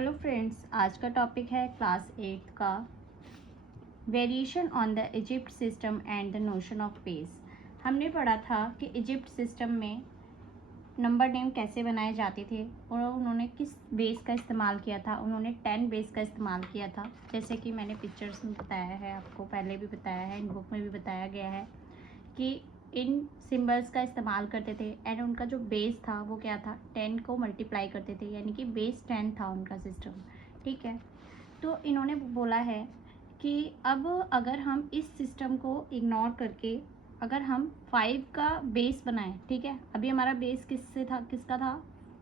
Hello friends, आज का topic है क्लास 8 का variation on the Egypt system and the notion of base. हमने पढ़ा था कि इजिप्ट सिस्टम में नंबर नेम कैसे बनाए जाते थे और उन्होंने किस बेस का इस्तेमाल किया था। उन्होंने 10 बेस का इस्तेमाल किया था, जैसे कि मैंने पिक्चर्स में बताया है, आपको पहले भी बताया है, इन बुक में भी बताया गया है कि इन सिंबल्स का इस्तेमाल करते थे एंड उनका जो बेस था वो क्या था, 10 को मल्टीप्लाई करते थे, यानी कि बेस 10 था उनका सिस्टम। ठीक है, तो इन्होंने बोला है कि अब अगर हम इस सिस्टम को इग्नोर करके अगर हम 5 का बेस बनाएं, ठीक है, अभी हमारा बेस किसका था,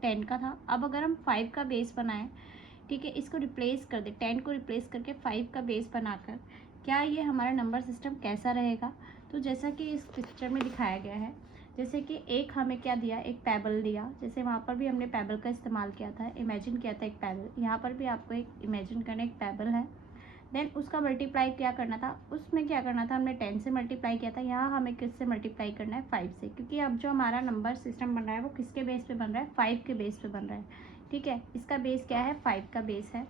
10 का था। अब अगर हम 5 का बेस बनाएं, ठीक है, इसको रिप्लेस कर दे, 10 को रिप्लेस करके 5 का बेस बनाकर, क्या ये हमारा नंबर सिस्टम कैसा रहेगा। तो जैसा कि इस पिक्चर में दिखाया गया है, जैसे कि एक हमें क्या दिया, एक पैबल दिया, जैसे वहाँ पर भी हमने पैबल का इस्तेमाल किया था, इमेजिन किया था एक पैबल, यहाँ पर भी आपको एक इमेजिन करना एक पैबल है। देन उसका मल्टीप्लाई क्या करना था, उसमें क्या करना था, हमने 10 से मल्टीप्लाई किया था, यहाँ हमें किससे मल्टीप्लाई करना है, 5 से, क्योंकि अब जो हमारा नंबर सिस्टम बन रहा है वो किसके बेस पे बन रहा है, 5 के बेस पे बन रहा है। ठीक है, इसका बेस क्या है, 5 का बेस है।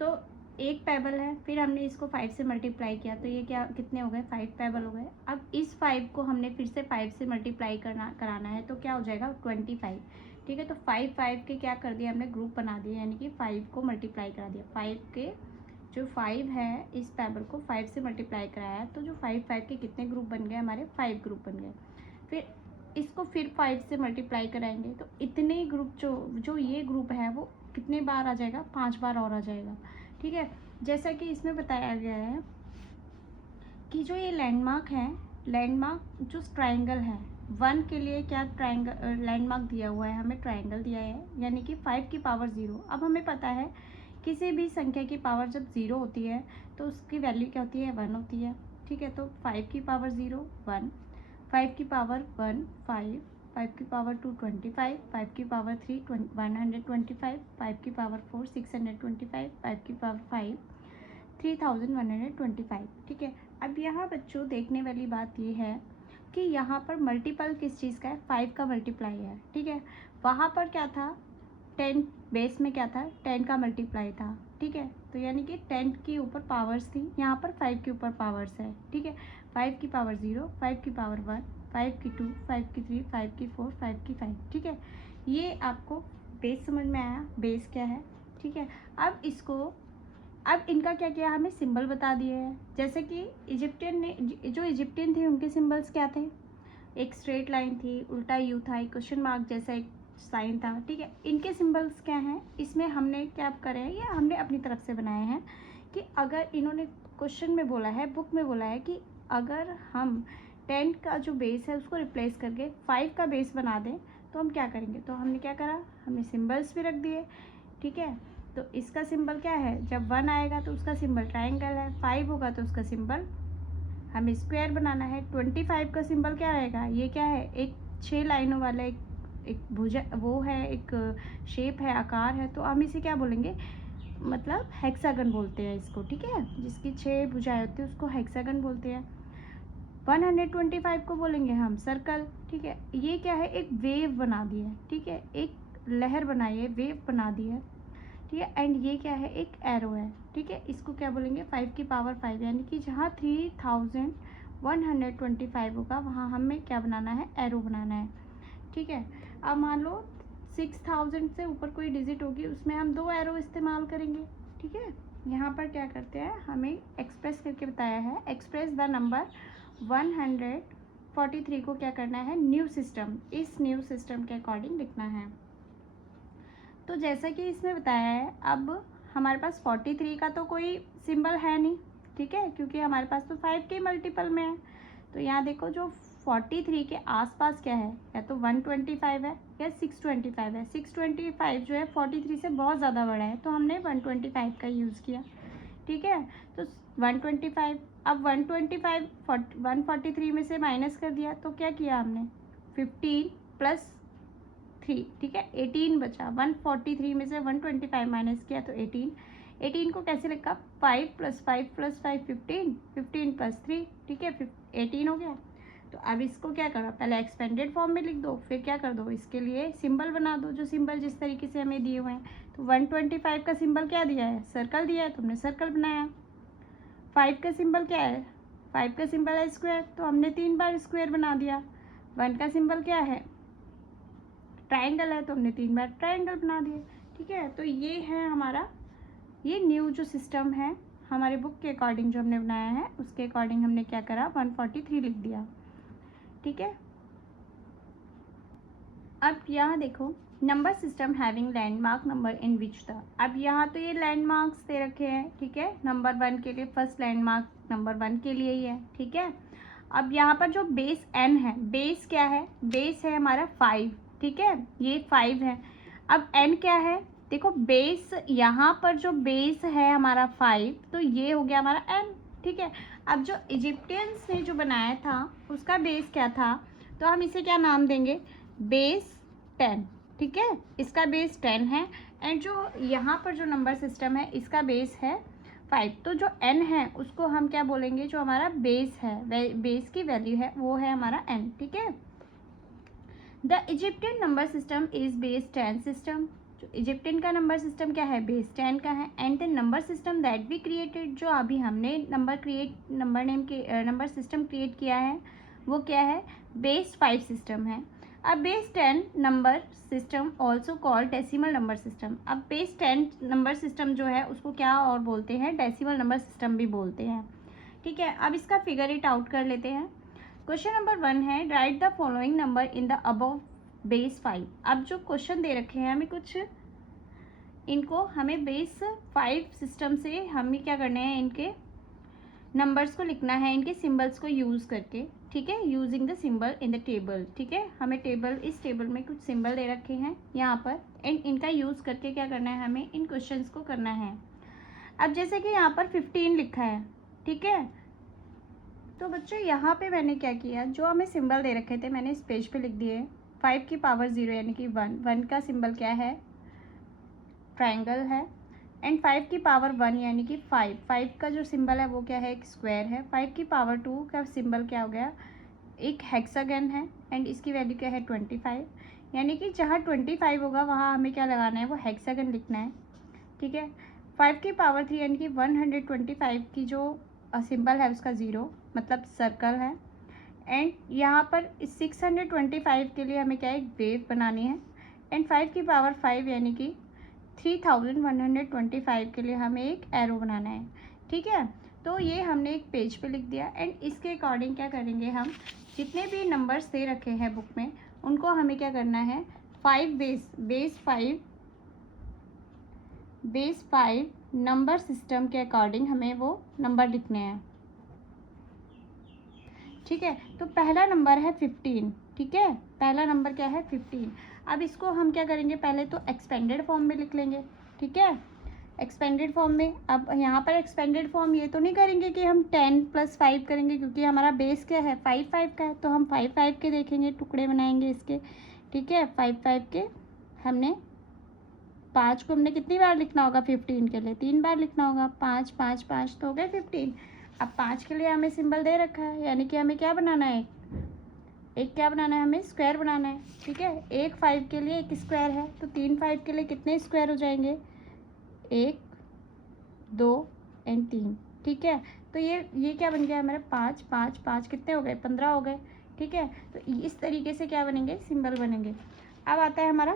तो एक पेबल है, फिर हमने इसको 5 से मल्टीप्लाई किया, तो ये क्या कितने हो गए, 5 पेबल हो गए। अब इस 5 को हमने फिर से 5 से मल्टीप्लाई कराना है, तो क्या हो जाएगा, 25। ठीक है, तो 5 के क्या कर दिया हमने, ग्रुप बना दिए, यानी कि 5 को मल्टीप्लाई करा दिया, 5 के जो 5 है इस पेबल को 5 से मल्टीप्लाई कराया, तो जो 5 के कितने ग्रुप बन गए हमारे, 5 ग्रुप बन गए। फिर इसको फिर 5 से मल्टीप्लाई कराएंगे, तो इतने ग्रुप जो ये ग्रुप है वो कितने बार आ जाएगा, 5 बार और आ जाएगा। ठीक है, जैसा कि इसमें बताया गया है कि जो ये लैंडमार्क है, लैंडमार्क जो ट्राइंगल है, 1 के लिए क्या ट्राइंगल लैंडमार्क दिया हुआ है, हमें ट्राइंगल दिया है, यानी कि 5 की पावर 0। अब हमें पता है किसी भी संख्या की पावर जब 0 होती है तो उसकी वैल्यू क्या होती है, 1 होती है। ठीक है, तो 5 की पावर 0 1, 5 की पावर 1 5, 5 की पावर 2 25, 5 की पावर 3 125, 5 की पावर 4 625, 5 की पावर 5 3125। ठीक है, अब यहाँ बच्चों देखने वाली बात ये है कि यहाँ पर मल्टीपल किस चीज़ का है, 5 का मल्टीप्लाई है। ठीक है, वहाँ पर क्या था, 10 बेस में क्या था, 10 का मल्टीप्लाई था। ठीक है, तो यानी कि 10 के ऊपर पावर्स थी, यहाँ पर 5 के ऊपर पावर्स है। ठीक है, 5 की पावर 0, 5 की पावर 1, 5 की 2, 5 की 3, 5 की 4, 5 की 5। ठीक है, ये आपको बेस समझ में आया, बेस क्या है। ठीक है, अब इनका क्या किया, हमें सिंबल बता दिए हैं। जैसे कि जो इजिप्टियन थे उनके सिंबल्स क्या थे, एक स्ट्रेट लाइन थी, उल्टा यू था, एक क्वेश्चन मार्क जैसा एक साइन था। ठीक है, इनके सिंबल्स क्या हैं, इसमें हमने क्या करे हैं, ये हमने अपनी तरफ से बनाए हैं कि अगर इन्होंने क्वेश्चन में बोला है, बुक में बोला है कि अगर हम 10 का जो बेस है उसको रिप्लेस करके 5 का बेस बना दें तो हम क्या करेंगे, तो हमने क्या करा, हमने सिंबल्स भी रख दिए। ठीक है, तो इसका सिंबल क्या है, जब 1 आएगा तो उसका सिंबल ट्राइंगल है, 5 होगा तो उसका सिंबल हमें स्क्वायर बनाना है। 25 का सिंबल क्या रहेगा, ये क्या है, एक 6 लाइनों वाला एक भुजा वो है, एक शेप है, आकार है, तो हम इसे क्या बोलेंगे, मतलब हेक्सागन बोलते हैं इसको। ठीक है, जिसकी 6 भुजाएं होती है उसको हेक्सागन बोलते हैं। 125 को बोलेंगे हम सर्कल। ठीक है, ये क्या है, एक वेव बना दी है। ठीक है, एक लहर बनाई है, वेव बना दी है। ठीक है, एंड ये क्या है, एक एरो है। ठीक है, इसको क्या बोलेंगे, 5 की पावर 5, यानी कि जहाँ 3125 होगा वहाँ हमें क्या बनाना है, एरो बनाना है। ठीक है, अब मान लो 6000 से ऊपर कोई डिजिट होगी, उसमें हम 2 एरो इस्तेमाल करेंगे। ठीक है, यहाँ पर क्या करते हैं, हमें एक्सप्रेस करके बताया है, एक्सप्रेस द नंबर 143 को क्या करना है, न्यू सिस्टम, इस न्यू सिस्टम के अकॉर्डिंग लिखना है। तो जैसा कि इसमें बताया है, अब हमारे पास 43 का तो कोई सिंबल है नहीं। ठीक है, क्योंकि हमारे पास तो 5 के मल्टीपल में है। तो यहाँ देखो, जो 43 के आसपास क्या है, या तो 125 है या 625 है। 625 जो है 43 से बहुत ज़्यादा बड़ा है, तो हमने 125 का यूज़ किया। ठीक है, तो 125, अब 125 143 में से माइनस कर दिया, तो क्या किया हमने, 15 प्लस 3। ठीक है, 18 बचा, 143 में से 125 माइनस किया तो 18 को कैसे लिखा, 5 + 5 + 5 15, 15 + 3। ठीक है, 18 हो गया। तो अब इसको क्या करो, पहले एक्सपेंडेड फॉर्म में लिख दो, फिर क्या कर दो, इसके लिए सिंबल बना दो, जो सिंबल जिस तरीके से हमें दिए हुए हैं। तो 125 का सिंबल क्या दिया है, सर्कल दिया है, तुमने सर्कल बनाया। 5 का सिंबल क्या है, 5 का सिंबल है स्क्वायर, तो हमने 3 बार स्क्वायर बना दिया। 1 का सिंबल क्या है, ट्राइंगल है, तो हमने 3 बार ट्राइंगल बना दिए। ठीक है, तो ये है हमारा ये न्यू जो सिस्टम है हमारे बुक के अकॉर्डिंग जो हमने बनाया है, उसके अकॉर्डिंग हमने क्या करा, 143 लिख दिया। ठीक है, अब यहाँ देखो, number system having landmark number in which the, अब यहाँ तो ये लैंडमार्क्स दे रखे हैं। ठीक है, नंबर 1 के लिए फर्स्ट लैंडमार्क नंबर 1 के लिए ही है। ठीक है, अब यहाँ पर जो बेस n है, बेस क्या है, बेस है हमारा 5। ठीक है, ये 5 है। अब n क्या है, देखो बेस यहाँ पर जो बेस है हमारा 5, तो ये हो गया हमारा n। ठीक है, अब जो इजिप्टियंस ने जो बनाया था उसका बेस क्या था, तो हम इसे क्या नाम देंगे, बेस 10। ठीक है, इसका बेस 10 है, एंड जो यहाँ पर जो नंबर सिस्टम है इसका बेस है 5। तो जो n है उसको हम क्या बोलेंगे, जो हमारा बेस है, बेस की वैल्यू है वो है हमारा n। ठीक है, the Egyptian number system is base 10 system, जो इजिप्टियन का नंबर सिस्टम क्या है, बेस 10 का है। And the number system that we created, जो अभी हमने नंबर सिस्टम क्रिएट किया है वो क्या है, बेस 5 सिस्टम है। अब base 10 number system also called decimal number system, अब बेस 10 नंबर सिस्टम जो है उसको क्या और बोलते हैं, डेसिमल नंबर सिस्टम भी बोलते हैं। ठीक है, अब इसका फिगर इट आउट कर लेते हैं। क्वेश्चन नंबर 1 है, right the following number in the above base 5। अब जो क्वेश्चन दे रखे हैं हमें कुछ, इनको हमें बेस 5 सिस्टम से हमें क्या करना है, इनके नंबर्स को लिखना है, इनके सिंबल्स को यूज़ करके। ठीक है, using the symbol in the table. ठीक है, हमें इस टेबल में कुछ सिंबल दे रखे हैं यहाँ पर, एंड इनका यूज़ करके क्या करना है, हमें इन क्वेश्चंस को करना है। अब जैसे कि यहाँ पर 15 लिखा है। ठीक है, तो बच्चों यहाँ पे मैंने क्या किया, जो हमें सिंबल दे रखे थे मैंने इस पेज पे लिख दिए। 5 की पावर 0 यानी कि 1, 1 का सिंबल क्या है, ट्राइंगल है। एंड 5 की पावर 1 यानी कि 5, 5 का जो सिंबल है वो क्या है, एक स्क्वायर है। 5 की पावर 2 का सिंबल क्या हो गया, एक हेक्सागन है, एंड इसकी वैल्यू क्या है 25, यानी कि जहाँ 25 होगा वहाँ हमें क्या लगाना है, वो हेक्सागन लिखना है। ठीक है, 5 की पावर 3 यानी कि 125 की जो सिंबल है उसका 0 मतलब सर्कल है। एंड यहाँ पर 625 के लिए हमें क्या है, एक वेव बनानी है। एंड 5 की पावर 5 यानी कि 3125 के लिए हमें एक एरो बनाना है। ठीक है, तो ये हमने एक पेज पे लिख दिया। एंड इसके अकॉर्डिंग क्या करेंगे, हम जितने भी नंबर्स दे रखे हैं बुक में उनको हमें क्या करना है, 5 बेस 5 नंबर सिस्टम के अकॉर्डिंग हमें वो नंबर लिखने हैं। ठीक है, तो पहला नंबर है 15। ठीक है, पहला नंबर क्या है 15। अब इसको हम क्या करेंगे, पहले तो एक्सपेंडेड फॉर्म में लिख लेंगे। ठीक है, एक्सपेंडेड फॉर्म में, अब यहाँ पर एक्सपेंडेड फॉर्म ये तो नहीं करेंगे कि हम 10 + 5 करेंगे, क्योंकि हमारा बेस क्या है 5 5 का है, तो हम 5 5 के देखेंगे, टुकड़े बनाएंगे इसके। ठीक है, 5 5 के हमने 5 को हमने कितनी बार लिखना होगा, 15 के लिए 3 बार लिखना होगा। 5 5 5 तो हो गए 15। अब 5 के लिए हमें सिंबल दे रखा है, यानी कि हमें क्या बनाना है, एक क्या बनाना है, हमें स्क्वायर बनाना है। ठीक है, एक 5 के लिए एक स्क्वायर है, तो 3 5 के लिए कितने स्क्वायर हो जाएंगे, 1 2 एंड 3। ठीक है, तो ये क्या बन गया हमारे 5 5 5 कितने हो गए, 15 हो गए। ठीक है, तो इस तरीके से क्या बनेंगे, सिंबल बनेंगे। अब आता है हमारा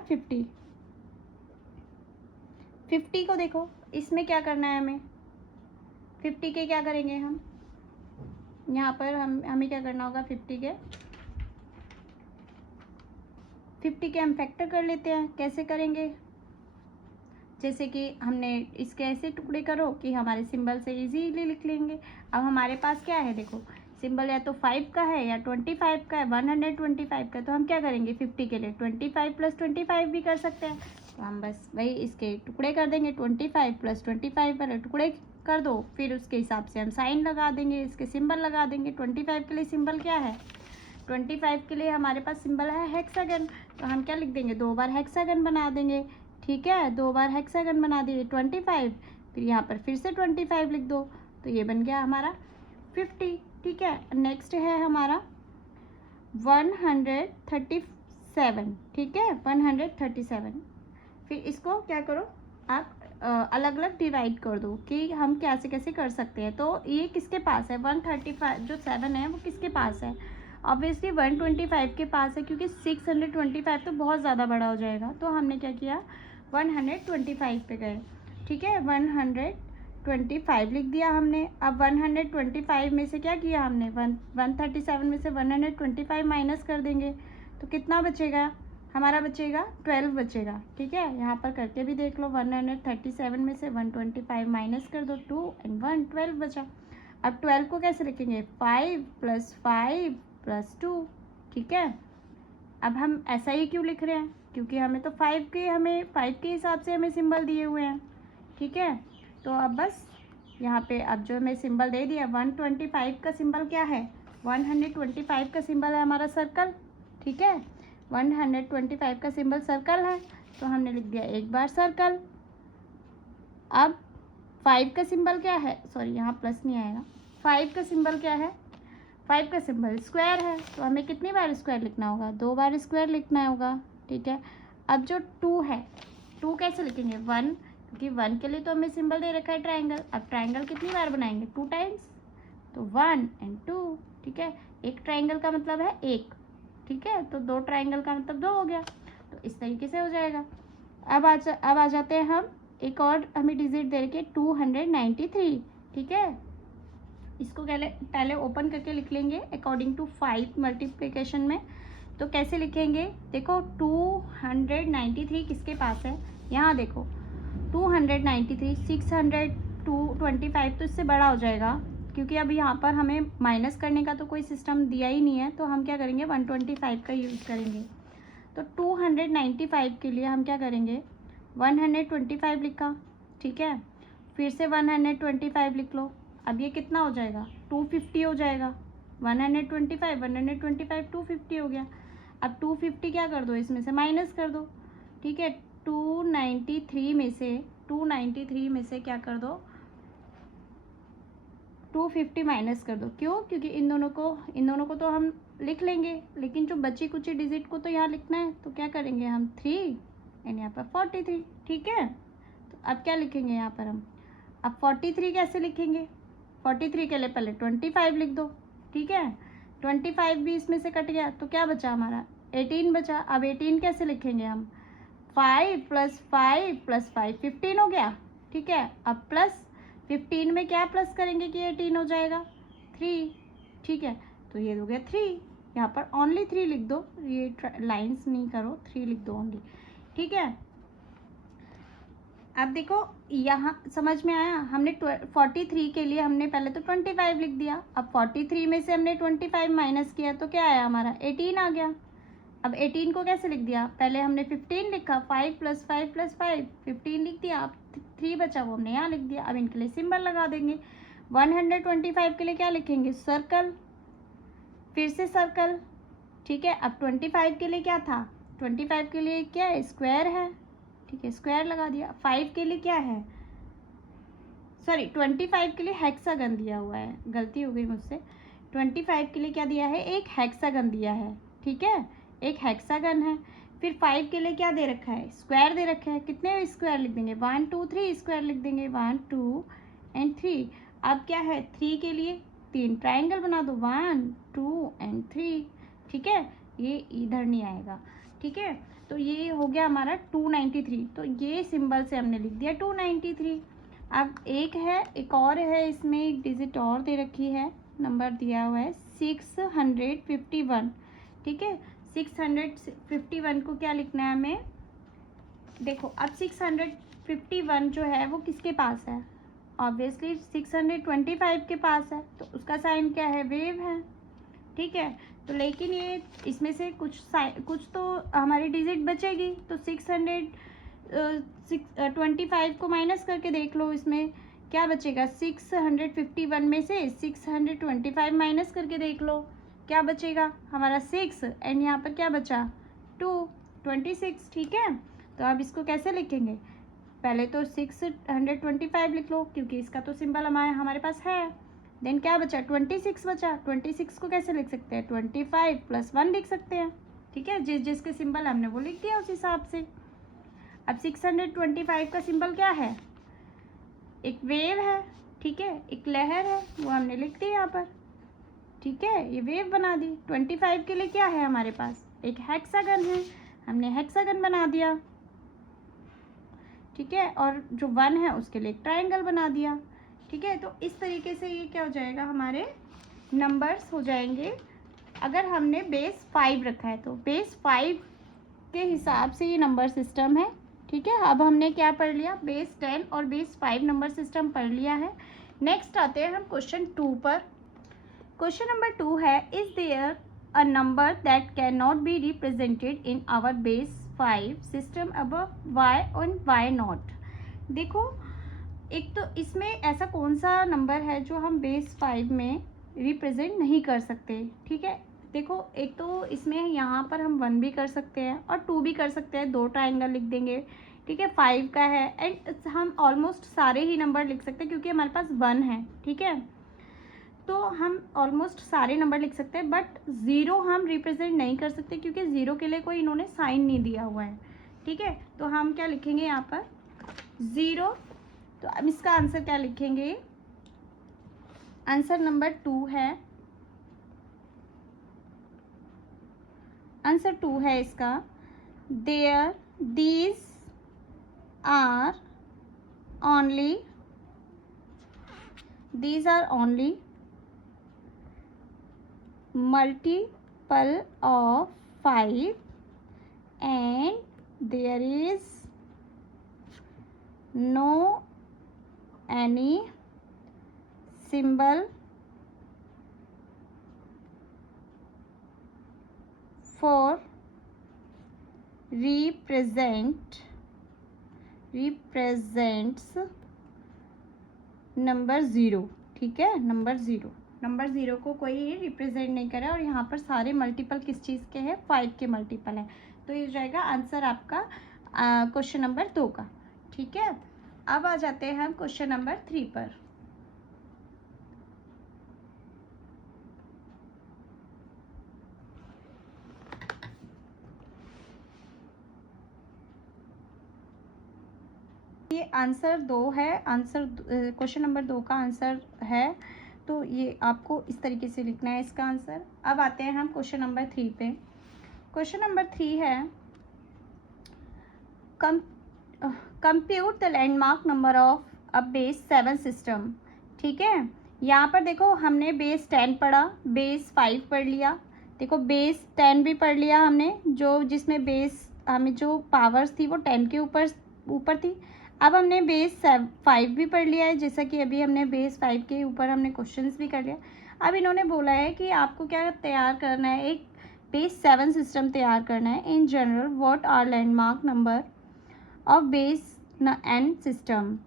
50 को देखो, इसमें क्या करना है, हमें 50 के क्या करेंगे, हम यहाँ पर हमें क्या करना होगा, 50 के हम फैक्टर कर लेते हैं। कैसे करेंगे, जैसे कि हमने इसके ऐसे टुकड़े करो कि हमारे सिंबल से इजीली लिख लेंगे। अब हमारे पास क्या है, देखो सिंबल या तो 5 का है या 25 का है, 125 का, तो हम क्या करेंगे 50 के लिए 25 + 25 भी कर सकते हैं। तो हम बस वही इसके टुकड़े कर देंगे, 25 + 25 वाले टुकड़े कर दो, फिर उसके हिसाब से हम साइन लगा देंगे, इसके सिंबल लगा देंगे। 25 के लिए सिंबल क्या है, 25 के लिए हमारे पास सिंबल है हेक्सागन, तो हम क्या लिख देंगे, 2 बार हेक्सागन बना देंगे। ठीक है, 2 बार हेक्सागन बना दिए 25, फिर यहाँ पर फिर से 25 लिख दो, तो ये बन गया हमारा 50। ठीक है, नेक्स्ट है हमारा 137। ठीक है, 137, फिर इसको क्या करो आप अलग अलग डिवाइड कर दो कि हम कैसे कैसे कर सकते हैं। तो ये किसके पास है, 135 जो 7 है वो किसके पास है, ऑब्वियसली 125 के पास है, क्योंकि 625 तो बहुत ज़्यादा बड़ा हो जाएगा। तो हमने क्या किया, 125 पे गए। ठीक है, 125 लिख दिया हमने। अब 125 में से क्या किया हमने, 137 में से 125 माइनस कर देंगे तो कितना बचेगा हमारा, बचेगा 12 बचेगा। ठीक है, यहाँ पर करके भी देख लो, 137 में से 125 माइनस कर दो, 2 and 1 12 बचा। अब 12 को कैसे लिखेंगे, 5 + 5 + 2। ठीक है, अब हम ऐसा ही क्यों लिख रहे हैं, क्योंकि हमें तो 5 के हिसाब से हमें सिंबल दिए हुए हैं। ठीक है, तो अब बस यहाँ पे अब जो हमें सिंबल दे दिया, 125 का सिंबल क्या है, 125 का सिंबल है हमारा सर्कल। ठीक है, 125 का सिंबल सर्कल है, तो हमने लिख दिया एक बार सर्कल। अब 5 का सिंबल क्या है, सॉरी यहाँ प्लस नहीं आएगा, 5 का सिंबल क्या है, 5 का सिंबल स्क्वायर है, तो हमें कितनी बार स्क्वायर लिखना होगा, 2 बार स्क्वायर लिखना होगा। ठीक है, अब जो 2 है, 2 कैसे लिखेंगे, 1, क्योंकि 1 के लिए तो हमें सिंबल दे रखा है ट्राइंगल। अब ट्राइंगल कितनी बार बनाएंगे, 2 टाइम्स, तो 1 and 2। ठीक है, एक ट्राइंगल का मतलब है एक। ठीक है, तो 2 ट्राइंगल का मतलब 2 हो गया, तो इस तरीके से हो जाएगा। अब आ जाते हैं हम, एक और हमें डिजिट दे रखे 293। ठीक है, इसको पहले ओपन करके लिख लेंगे अकॉर्डिंग टू 5 मल्टीप्लिकेशन में। तो कैसे लिखेंगे, देखो 293 किसके पास है, यहाँ देखो 293, 625 तो इससे बड़ा हो जाएगा, क्योंकि अब यहाँ पर हमें माइनस करने का तो कोई सिस्टम दिया ही नहीं है, तो हम क्या करेंगे 125 का यूज़ करेंगे। तो 295 के लिए हम क्या करेंगे, 125 लिखा। ठीक है, फिर से 125 लिख लो। अब ये कितना हो जाएगा, 250 हो जाएगा। 125 250 हो गया। अब 250 क्या कर दो, इसमें से माइनस कर दो। ठीक है, 293 में से क्या कर दो, 250 माइनस कर दो। क्यों, क्योंकि इन दोनों को तो हम लिख लेंगे, लेकिन जो बची कुची डिजिट को तो यहाँ लिखना है, तो क्या करेंगे हम 3 एंड यहाँ पर 43। ठीक है, तो अब क्या लिखेंगे यहाँ पर हम, अब 43 कैसे लिखेंगे, 43 के लिए पहले 25 लिख दो। ठीक है, 25 भी इसमें से कट गया, तो क्या बचा हमारा 18 बचा। अब 18 कैसे लिखेंगे हम, 5 + 5 + 5 15 हो गया। ठीक है, अब प्लस 15 में क्या प्लस करेंगे कि 18 हो जाएगा, 3। ठीक है, तो ये हो गया 3, यहाँ पर ओनली 3 लिख दो, ये लाइंस नहीं करो, 3 लिख दो ओनली। ठीक है, अब देखो यहाँ समझ में आया, हमने 43 के लिए हमने पहले तो 25 लिख दिया। अब 43 में से हमने 25 माइनस किया, तो क्या आया हमारा 18 आ गया। अब 18 को कैसे लिख दिया, पहले हमने 15 लिखा, 5 + 5 + 5 15 लिख दिया। अब 3 बचा, वो हमने यहाँ लिख दिया। अब इनके लिए सिंबल लगा देंगे। 125 के लिए क्या लिखेंगे, सर्कल, फिर से सर्कल। ठीक है, अब 25 के लिए क्या था, 25 के लिए क्या है, स्क्वायर है। ठीक है, स्क्वायर लगा दिया। 5 के लिए क्या है, सॉरी 25 के लिए हेक्सागन दिया हुआ है, गलती हो गई मुझसे। 25 के लिए क्या दिया है, एक हेक्सागन दिया है। ठीक है, एक हेक्सागन है। फिर 5 के लिए क्या दे रखा है, स्क्वायर दे रखा है। कितने स्क्वायर लिख देंगे, 1 2 3 स्क्वायर लिख देंगे, 1 2 and 3। अब क्या है, 3 के लिए 3 ट्राइंगल बना दो, 1 2 and 3। ठीक है, ये इधर नहीं आएगा। ठीक है, तो ये हो गया हमारा 293। तो ये सिंबल से हमने लिख दिया 293। अब एक और है, इसमें एक डिजिट और दे रखी है, नंबर दिया हुआ है 651। ठीक है, 651 को क्या लिखना है हमें, देखो अब 651 जो है वो किसके पास है, ऑब्वियसली 625 के पास है, तो उसका साइन क्या है, वेव है। ठीक है, तो लेकिन ये इसमें से कुछ तो हमारी डिजिट बचेगी, तो 625 को माइनस करके देख लो, इसमें क्या बचेगा, 651 में से 625 माइनस करके देख लो, क्या बचेगा हमारा 6 एंड यहाँ पर क्या बचा 2, 26। ठीक है, तो अब इसको कैसे लिखेंगे, पहले तो 625 लिख लो, क्योंकि इसका तो सिंबल हमारे पास है। देन क्या बचा, 26 बचा। 26 को कैसे लिख सकते हैं, 25 + 1 लिख सकते हैं। ठीक है, जिसके सिंबल हमने वो लिख दिया उस हिसाब से। अब 625 का सिंबल क्या है, एक वेव है, ठीक है, एक लहर है, वो हमने लिख दी यहाँ पर, ठीक है, ये वेव बना दी। 25 के लिए क्या है हमारे पास, एक हेक्सागन है, हमने हेक्सागन बना दिया, ठीक है, और जो 1 है उसके लिए एक ट्रायंगल बना दिया, ठीक है। तो इस तरीके से ये क्या हो जाएगा, हमारे नंबर्स हो जाएंगे। अगर हमने बेस 5 रखा है तो बेस 5 के हिसाब से ये नंबर सिस्टम है, ठीक है। अब हमने क्या पढ़ लिया, बेस 10 और बेस 5 नंबर सिस्टम पढ़ लिया है। नेक्स्ट आते हैं हम क्वेश्चन 2 पर। क्वेश्चन नंबर 2 है, is there a number that can not be represented in our base 5 system above why and why not. देखो, एक तो इसमें ऐसा कौन सा नंबर है जो हम बेस 5 में रिप्रेजेंट नहीं कर सकते, ठीक है। देखो, एक तो इसमें यहाँ पर हम 1 भी कर सकते हैं और 2 भी कर सकते हैं, 2 ट्रायंगल लिख देंगे, ठीक है। 5 का है एंड हम ऑलमोस्ट सारे ही नंबर लिख सकते हैं क्योंकि हमारे पास 1 है, ठीक है। तो हम ऑलमोस्ट सारे नंबर लिख सकते हैं, बट 0 हम रिप्रेजेंट नहीं कर सकते क्योंकि 0 के लिए कोई इन्होंने साइन नहीं दिया हुआ है, ठीक है। तो हम क्या लिखेंगे यहाँ पर, 0। तो अब इसका आंसर क्या लिखेंगे, आंसर नंबर 2 है, आंसर 2 है इसका, there these are only multiple of 5 and there is no any symbol for represents number 0, ठीक है। नंबर 0 को कोई रिप्रेजेंट नहीं करे और यहाँ पर सारे मल्टीपल किस चीज़ के हैं, 5 के मल्टीपल है। तो ये हो जाएगा आंसर आपका क्वेश्चन नंबर 2 का, ठीक है। अब आ जाते हैं हम क्वेश्चन नंबर 3 पर। ये आंसर 2 है, आंसर क्वेश्चन नंबर 2 का आंसर है, तो ये आपको इस तरीके से लिखना है इसका आंसर। अब आते हैं हम क्वेश्चन नंबर 3 पे। क्वेश्चन नंबर 3 है, compute the landmark number of a base 7 system, ठीक है। यहाँ पर देखो, हमने बेस 10 पढ़ा, बेस 5 पढ़ लिया, देखो बेस 10 भी पढ़ लिया हमने, जो जिसमें बेस हमें जो पावर्स थी वो 10 के ऊपर थी। अब हमने बेस 5 भी पढ़ लिया है, जैसा कि अभी हमने बेस 5 के ऊपर हमने क्वेश्चंस भी कर लिया। अब इन्होंने बोला है कि आपको क्या तैयार करना है, एक बेस 7 सिस्टम तैयार करना है। In general what are landmark number of base n system,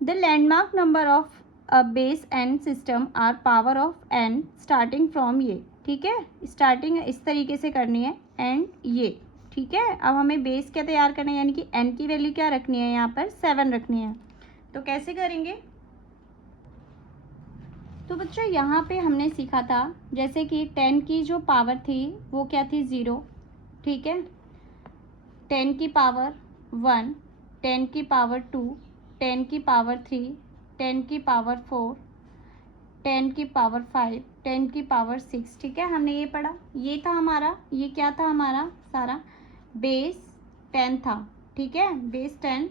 the landmark number of a base n system are power of n starting from ये, ठीक है। स्टार्टिंग इस तरीके से करनी है एंड ये, ठीक है। अब हमें बेस क्या तैयार करना है, यानी कि n की वैल्यू क्या रखनी है, यहाँ पर 7 रखनी है। तो कैसे करेंगे, तो बच्चों यहाँ पे हमने सीखा था जैसे कि 10 की जो पावर थी वो क्या थी, 0, ठीक है। 10 की पावर 1, 10 की पावर 2, 10 की पावर 3, 10 की पावर 4, 10 की पावर 5, 10 की पावर 6, ठीक है। हमने ये पढ़ा, ये था हमारा, ये क्या था हमारा सारा बेस 10 था, ठीक है, बेस 10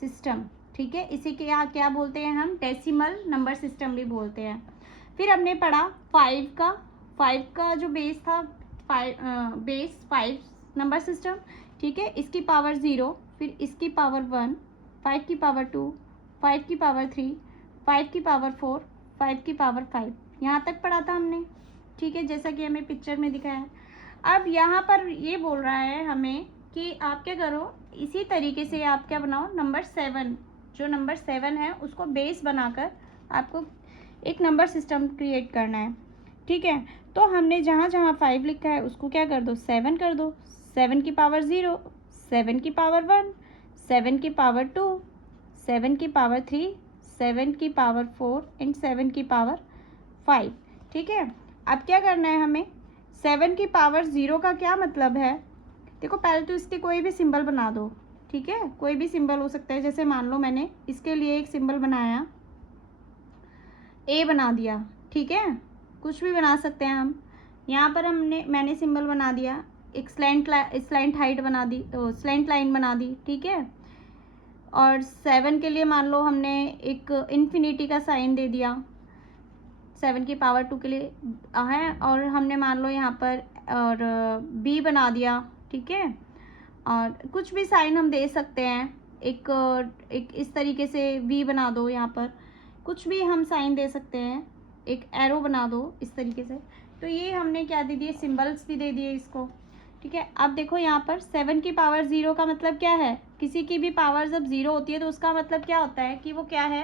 सिस्टम, ठीक है। इसे क्या क्या बोलते हैं हम, डेसिमल नंबर सिस्टम भी बोलते हैं। फिर हमने पढ़ा 5 का जो बेस था, बेस 5 नंबर सिस्टम, ठीक है। इसकी पावर 0, फिर इसकी पावर 1, 5 की पावर 2, 5 की पावर 3, 5 की पावर 4, 5 की पावर 5, यहाँ तक पढ़ा था हमने, ठीक है, जैसा कि हमें पिक्चर में दिखाया है। अब यहाँ पर ये बोल रहा है हमें कि आप क्या करो, इसी तरीके से आप क्या बनाओ, नंबर 7, जो नंबर 7 है उसको बेस बनाकर आपको एक नंबर सिस्टम क्रिएट करना है, ठीक है। तो हमने जहाँ जहाँ 5 लिखा है उसको क्या कर दो, 7 कर दो। 7 की पावर 0, 7 की पावर 1, 7 की पावर 2, 7 की पावर 3, 7 की पावर 4 एंड 7 की पावर 5, ठीक है। अब क्या करना है हमें, 7 की पावर 0 का क्या मतलब है, देखो पहले तो इसके कोई भी सिंबल बना दो, ठीक है, कोई भी सिंबल हो सकता है। जैसे मान लो मैंने इसके लिए एक सिंबल बनाया, ए बना दिया, ठीक है, कुछ भी बना सकते हैं हम। यहाँ पर मैंने सिंबल बना दिया, एक स्लैंट हाइट बना दी, स्लैंट लाइन बना दी, ठीक है। और 7 के लिए मान लो हमने एक इन्फिनिटी का साइन दे दिया, 7 की पावर 2 के लिए है। और हमने मान लो यहाँ पर और बी बना दिया, ठीक है। और कुछ भी साइन हम दे सकते हैं, एक इस तरीके से वी बना दो, यहाँ पर कुछ भी हम साइन दे सकते हैं, एक एरो बना दो इस तरीके से। तो ये हमने क्या दे दिए, सिंबल्स भी दे दिए इसको, ठीक है। अब देखो यहाँ पर 7 की पावर 0 का मतलब क्या है, किसी की भी पावर जब 0 होती है तो उसका मतलब क्या होता है कि वो क्या है,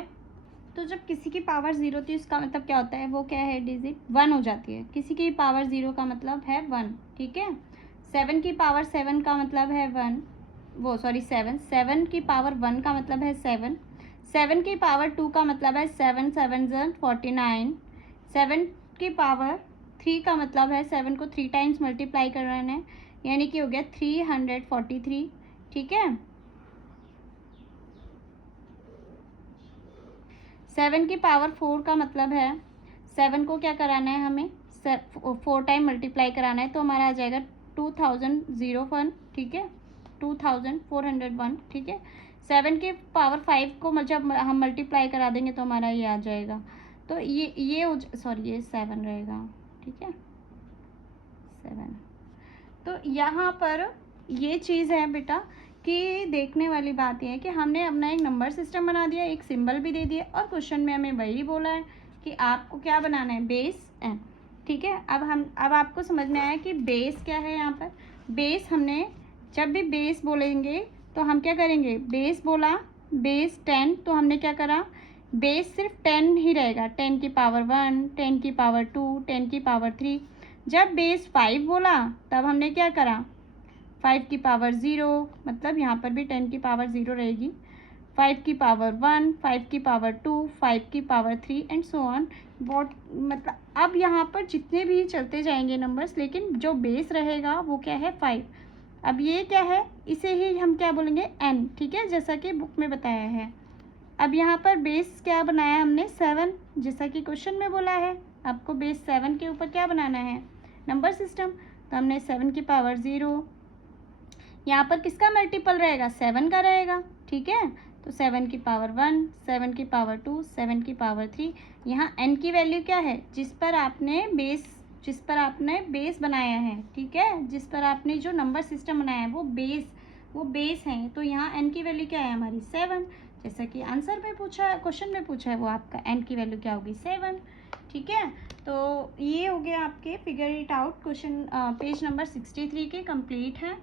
तो जब किसी की पावर 0 होती है उसका मतलब क्या होता है, वो क्या है, डिजिट 1 हो जाती है। किसी की पावर 0 का मतलब है 1, ठीक है। 7 की पावर 7 का मतलब है 1, वो सॉरी 7 की पावर 1 का मतलब है 7, 7 की पावर 2 का मतलब है 7 7 49, 7 की पावर 3 का मतलब है 7 को 3 टाइम्स मल्टीप्लाई कर रहे हैं, यानी कि हो गया 343, ठीक है। 7 की पावर 4 का मतलब है 7 को क्या कराना है हमें, 4 टाइम मल्टीप्लाई कराना है, तो हमारा आ जाएगा 2001, ठीक है, 2401, ठीक है। 7 की पावर 5 को जब हम मल्टीप्लाई करा देंगे तो हमारा ये आ जाएगा, तो ये सॉरी ये 7 रहेगा, ठीक है, 7। तो यहाँ पर ये चीज़ है बेटा कि देखने वाली बात यह है कि हमने अपना एक नंबर सिस्टम बना दिया, एक सिंबल भी दे दिया, और क्वेश्चन में हमें वही बोला है कि आपको क्या बनाना है, बेस एन, ठीक है। अब आपको समझ में आया कि बेस क्या है। यहाँ पर बेस, हमने जब भी बेस बोलेंगे तो हम क्या करेंगे, बेस बोला, बेस 10, तो हमने क्या करा, बेस सिर्फ 10 ही रहेगा, 10 की पावर 1, 10 की पावर 2, 10 की पावर 3। जब बेस 5 बोला तब हमने क्या करा, 5 की पावर 0, मतलब यहाँ पर भी 10 की पावर 0 रहेगी, 5 की पावर 1, 5 की पावर 2, 5 की पावर 3 एंड सो ऑन। मतलब अब यहाँ पर जितने भी चलते जाएंगे नंबर्स, लेकिन जो बेस रहेगा वो क्या है, 5। अब ये क्या है, इसे ही हम क्या बोलेंगे, n, ठीक है, जैसा कि बुक में बताया है। अब यहाँ पर बेस क्या बनाया हमने, 7, जैसा कि क्वेश्चन में बोला है आपको बेस 7 के ऊपर क्या बनाना है, नंबर सिस्टम। तो हमने 7 की पावर 0, यहाँ पर किसका मल्टीपल रहेगा, 7 का रहेगा, ठीक है। तो 7 की पावर 1, 7 की पावर 2, 7 की पावर 3। यहाँ n की वैल्यू क्या है, जिस पर आपने बेस बनाया है, ठीक है, जिस पर आपने जो नंबर सिस्टम बनाया है वो बेस है। तो यहाँ n की वैल्यू क्या है हमारी, 7, जैसा कि आंसर में पूछा है, क्वेश्चन में पूछा है, वो आपका n की वैल्यू क्या होगी, 7, ठीक है। तो ये हो गया आपके figure it out question, page number 63 के कंप्लीट है।